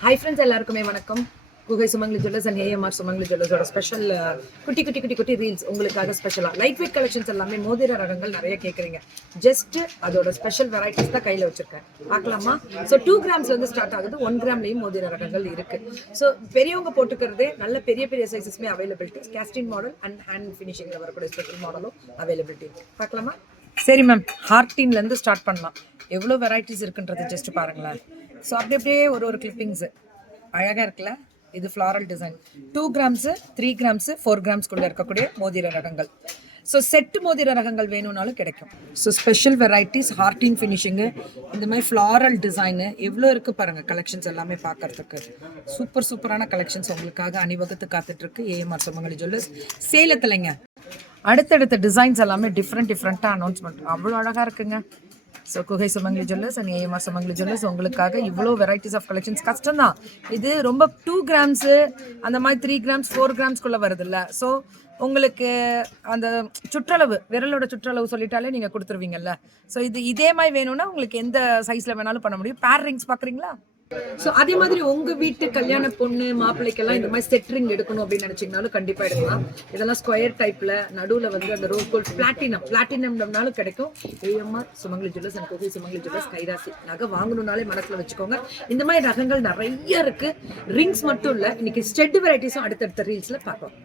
Hi friends, எல்லாருக்குமே வணக்கம். குகை சுமங்கலி jewellers and AMR Sumangali ஜுவல்லர்ஸோட special குட்டி குட்டி குட்டி குட்டி ரீல்ஸ் உங்களுக்காக ஸ்பெஷலாக லைட் வெயிட் கலெக்ஷன்ஸ் எல்லாமே மோதிர ரகங்கள் நிறைய கேட்குறீங்க. ஜஸ்ட் அதோட ஸ்பெஷல் வெரைட்டிஸ் தான் கையில் வச்சிருக்கேன், பார்க்கலாமா? ஸோ 2 கிராம்ஸ்லேருந்து ஸ்டார்ட் ஆகுது, 1 கிராம்லேயும் மோதிர ரகங்கள் இருக்கு. ஸோ பெரியவங்க போட்டுக்கிறதே நல்ல பெரிய பெரிய சைஸஸ்மே அவைலபிலிட்டி, கேஸ்டின் மாடல் அண்ட் ஹேண்ட் ஃபினிஷிங்கில் வரக்கூடிய ஸ்பெஷல் மாடலும் அவைலபிலிட்டி இருக்கு, பார்க்கலாமா? சரி மேம், ஹார்டின்லேருந்து ஸ்டார்ட் பண்ணலாம். எவ்வளோ வெரைட்டிஸ் இருக்குன்றது ஜஸ்ட் பாருங்களேன். ஸோ அப்படியே ஒரு கிளிப்பிங்ஸு அழகாக இருக்குல்ல. இது ஃப்ளாரல் டிசைன் 2 கிராம்ஸு 3 கிராம்ஸு 4 கிராம்ஸ்குள்ளே இருக்கக்கூடிய மோதிர ரகங்கள். ஸோ செட்டு மோதிர ரகங்கள் வேணும்னாலும் கிடைக்கும். So special varieties, heart finishing, இந்த மாதிரி ஃப்ளாரல் டிசைனு எவ்வளோ இருக்குது பாருங்கள். கலெக்ஷன்ஸ் எல்லாமே பார்க்கறதுக்கு சூப்பரான கலெக்ஷன்ஸ் உங்களுக்காக அணிவகுத்து காத்துட்ருக்கு ஏஎம்ஆர் சுமங்கலி ஜுவல்லர்ஸ் சேலத்துலைங்க. அடுத்தடுத்த டிசைன்ஸ் எல்லாமே டிஃப்ரெண்ட்டாக அனௌன்ஸ்மெண்ட் அவ்வளோ அழகாக இருக்குங்க. ஸோ குகை சுமங்கலி jewellers and AMR Sumangali jewellers உங்களுக்காக இவ்வளோ வெரைட்டிஸ் ஆஃப் கலெக்ஷன்ஸ். கஷ்டம் தான் இது, ரொம்ப 2 கிராம்ஸு அந்த மாதிரி 3 கிராம்ஸ் 4 கிராம்ஸ்குள்ளே வருது இல்லை. ஸோ உங்களுக்கு அந்த சுற்றளவு, விரலோட சுற்றளவு சொல்லிட்டாலே நீங்கள் கொடுத்துருவீங்கல்ல. ஸோ இதே மாதிரி வேணும்னா உங்களுக்கு எந்த சைஸில் வேணாலும் பண்ண முடியும். பேர் ரிங்ஸ் பார்க்குறீங்களா? ஸோ அதே மாதிரி உங்கள் வீட்டு கல்யாண பொண்ணு மாப்பிள்ளைக்கெல்லாம் இந்த மாதிரி செட் ரிங் எடுக்கணும் அப்படின்னு நினச்சிங்கனாலும் கண்டிப்பாக எடுக்கலாம். இதெல்லாம் ஸ்கொயர் டைப்பில் நடுவில் வந்து அந்த ரோஸ் கோல்ட் பிளாட்டினம்னாலும் கிடைக்கும். AMR Sumangali jewellers and கோகை Sumangali jewellers கைராசி. நகை வாங்கணும்னாலே மனசில் வச்சுக்கோங்க. இந்த மாதிரி ரகங்கள் நிறைய இருக்குது. ரிங்ஸ் மட்டும் இல்லை, இன்னைக்கு ஸ்டெட் வெரைட்டிஸும் அடுத்தடுத்த ரீல்ஸில் பார்க்கலாம்.